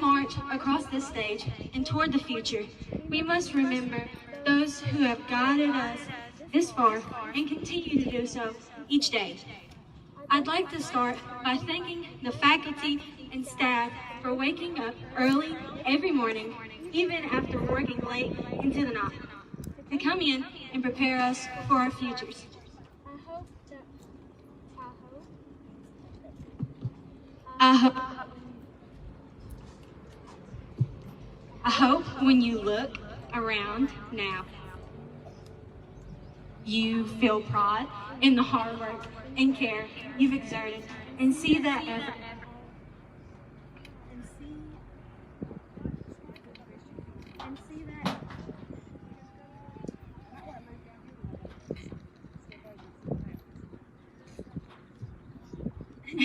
march across this stage and toward the future, we must remember those who have guided us this far and continue to do so each day. I'd like to start by thanking the faculty and staff for waking up early every morning, even after working late into the night, to come in and prepare us for our futures. I hope when you look around now, you feel pride in the hard work and care you've exerted and see that effort.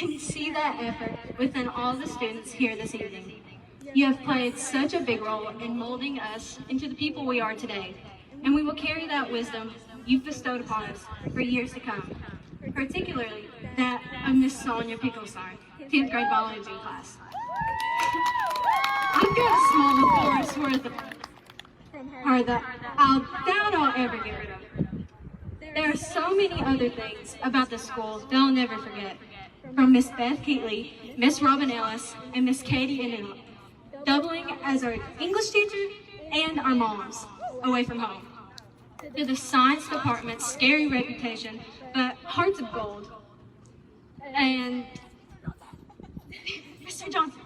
And see that effort within all the students here this evening. You have played such a big role in molding us into the people we are today, and we will carry that wisdom you've bestowed upon us for years to come, particularly that of Miss Sonia Pickleside, 10th grade biology class. I've got a small applause worth of her that I doubt I'll ever get rid of. There are so many other things about the school that I'll never forget, from Miss Beth Keatley, Miss Robin Ellis, and Miss Katie Innill, doubling as our English teacher and our moms away from home, to the science department's scary reputation, but hearts of gold. And Mr. Johnson,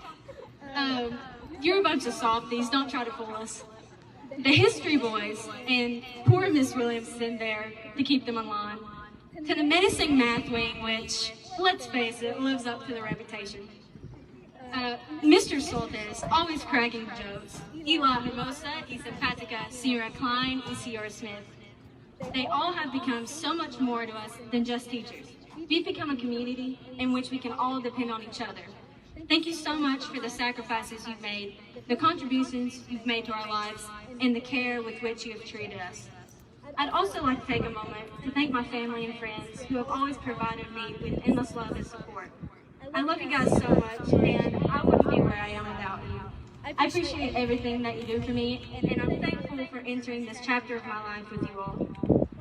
you're a bunch of softies, don't try to fool us. The history boys, and poor Miss Williamson there to keep them in line, to the menacing math wing, which, let's face it, lives up to the reputation. Mr. Soltes, always cracking jokes. Eli Hermosa, Isa Patica, Sierra Klein, and Sierra Smith. They all have become so much more to us than just teachers. We've become a community in which we can all depend on each other. Thank you so much for the sacrifices you've made, the contributions you've made to our lives, and the care with which you have treated us. I'd also like to take a moment to thank my family and friends who have always provided me with endless love and support. I love you guys so much, and I wouldn't be where I am without you. I appreciate everything that you do for me, and I'm thankful for entering this chapter of my life with you all.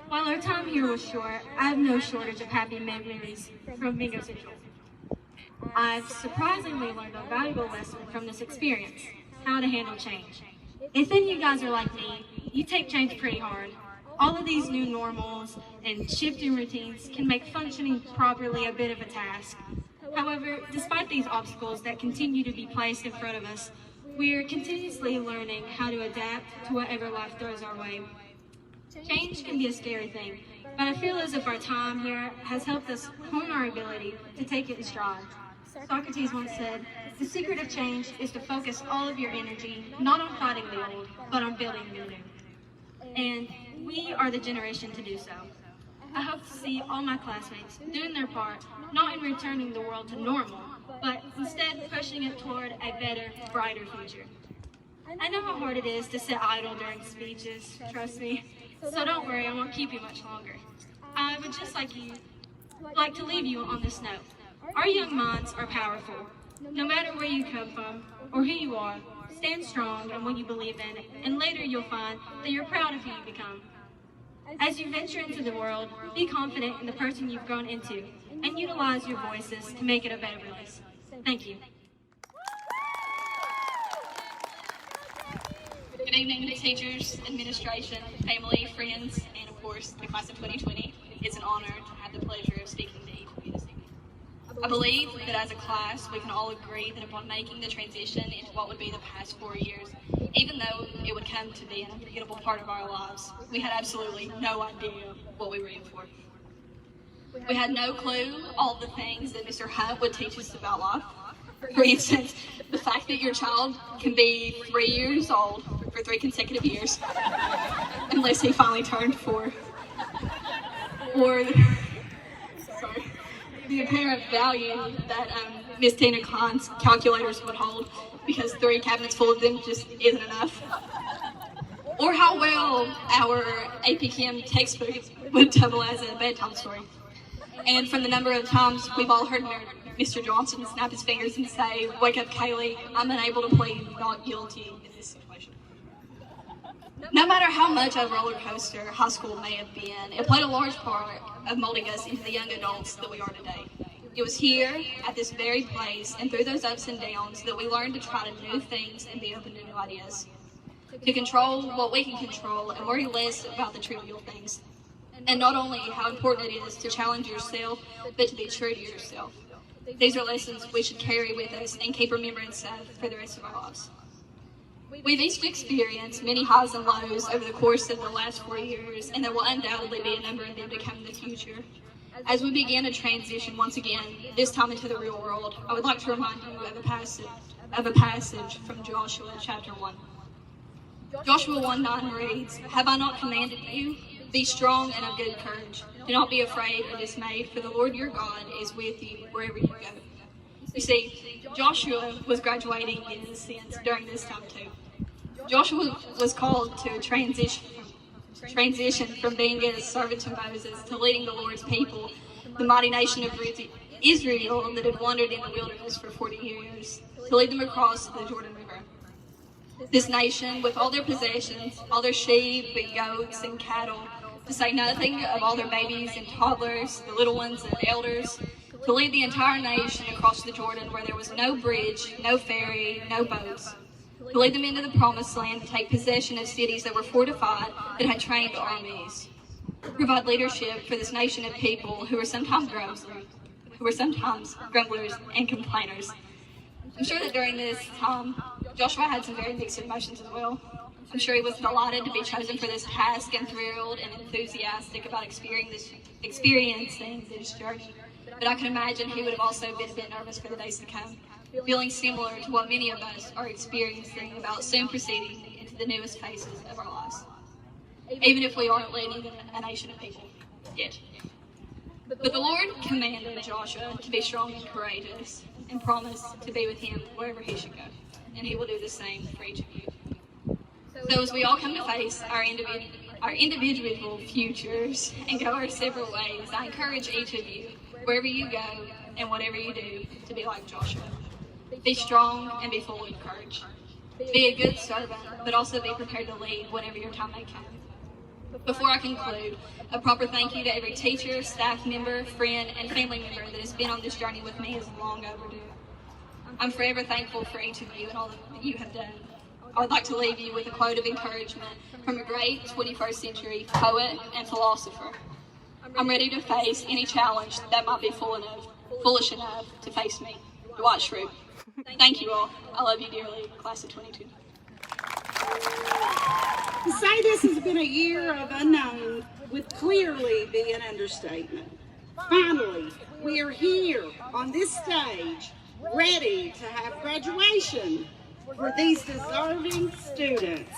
While our time here was short, I have no shortage of happy memories from Mingo Central. I've surprisingly learned a valuable lesson from this experience, how to handle change. If any of you guys are like me, you take change pretty hard. All of these new normals and shifting routines can make functioning properly a bit of a task. However, despite these obstacles that continue to be placed in front of us, we are continuously learning how to adapt to whatever life throws our way. Change can be a scary thing, but I feel as if our time here has helped us hone our ability to take it in stride. Socrates once said, "The secret of change is to focus all of your energy not on fighting the old, but on building the new." And we are the generation to do so. I hope to see all my classmates doing their part, not in returning the world to normal, but instead pushing it toward a better, brighter future. I know how hard it is to sit idle during speeches, trust me, so don't worry, I won't keep you much longer. I would just like to leave you on this note. Our young minds are powerful. No matter where you come from or who you are, stand strong in what you believe in, and later you'll find that you're proud of who you become. As you venture into the world, be confident in the person you've grown into, and utilize your voices to make it a better place. Thank you. Good evening, teachers, administration, family, friends, and of course, the class of 2020. It's an honor to have the pleasure of speaking to each of you this evening. I believe that as a class, we can all agree that upon making the transition into what would be the past 4 years, even though it would come to be an unforgettable part of our lives, we had absolutely no idea what we were in for. We had no clue all the things that Mr. Hunt would teach us about life. For instance, the fact that your child can be 3 years old for 3 consecutive years, unless he finally turned 4. Or the apparent value that Miss Tina Klein's calculators would hold, because 3 cabinets full of them just isn't enough. Or how well our AP Chem textbook would double as a bedtime story. And from the number of times we've all heard Mr. Johnson to snap his fingers and say, "Wake up, Haylee, I'm unable to plead not guilty in this situation." No matter how much of a roller coaster high school may have been, it played a large part of molding us into the young adults that we are today. It was here, at this very place, and through those ups and downs that we learned to try new things and be open to new ideas. To control what we can control and worry less about the trivial things. And not only how important it is to challenge yourself, but to be true to yourself. These are lessons we should carry with us and keep remembrance of for the rest of our lives. We've each experienced many highs and lows over the course of the last 4 years, and there will undoubtedly be a number of them to come in the future. As we begin to transition once again, this time into the real world, I would like to remind you of a passage from Joshua chapter 1. Joshua 1:9 reads, "Have I not commanded you? Be strong and of good courage. Do not be afraid or dismayed, for the Lord your God is with you wherever you go." You see, Joshua was graduating in a sense during this time too. Joshua was called to transition from being a servant to Moses to leading the Lord's people, the mighty nation of Israel that had wandered in the wilderness for 40 years, to lead them across the Jordan River. This nation, with all their possessions, all their sheep and goats and cattle, to say nothing of all their babies and toddlers, the little ones and the elders, to lead the entire nation across the Jordan where there was no bridge, no ferry, no boats, to lead them into the promised land, to take possession of cities that were fortified, that had trained armies, to provide leadership for this nation of people who were sometimes grumblers and complainers. I'm sure that during this time, Joshua had some very mixed emotions as well. I'm sure he was delighted to be chosen for this task and thrilled and enthusiastic about experiencing this journey. But I can imagine he would have also been a bit nervous for the days to come, feeling similar to what many of us are experiencing about soon proceeding into the newest phases of our lives, even if we aren't leading a nation of people yet. But the Lord commanded Joshua to be strong and courageous and promised to be with him wherever he should go, and he will do the same for each of you. So as we all come to face our individual futures and go our several ways, I encourage each of you, wherever you go and whatever you do, to be like Joshua. Be strong and be full of courage. Be a good servant, but also be prepared to lead whenever your time may come. Before I conclude, a proper thank you to every teacher, staff member, friend, and family member that has been on this journey with me is long overdue. I'm forever thankful for each of you and all that you have done. I would like to leave you with a quote of encouragement from a great 21st century poet and philosopher. "I'm ready to face any challenge that might be foolish enough to face me." Dwight Schrute. Thank you all. I love you dearly, class of 22. To say this has been a year of unknown would clearly be an understatement. Finally, we are here on this stage, ready to have graduation for these deserving students.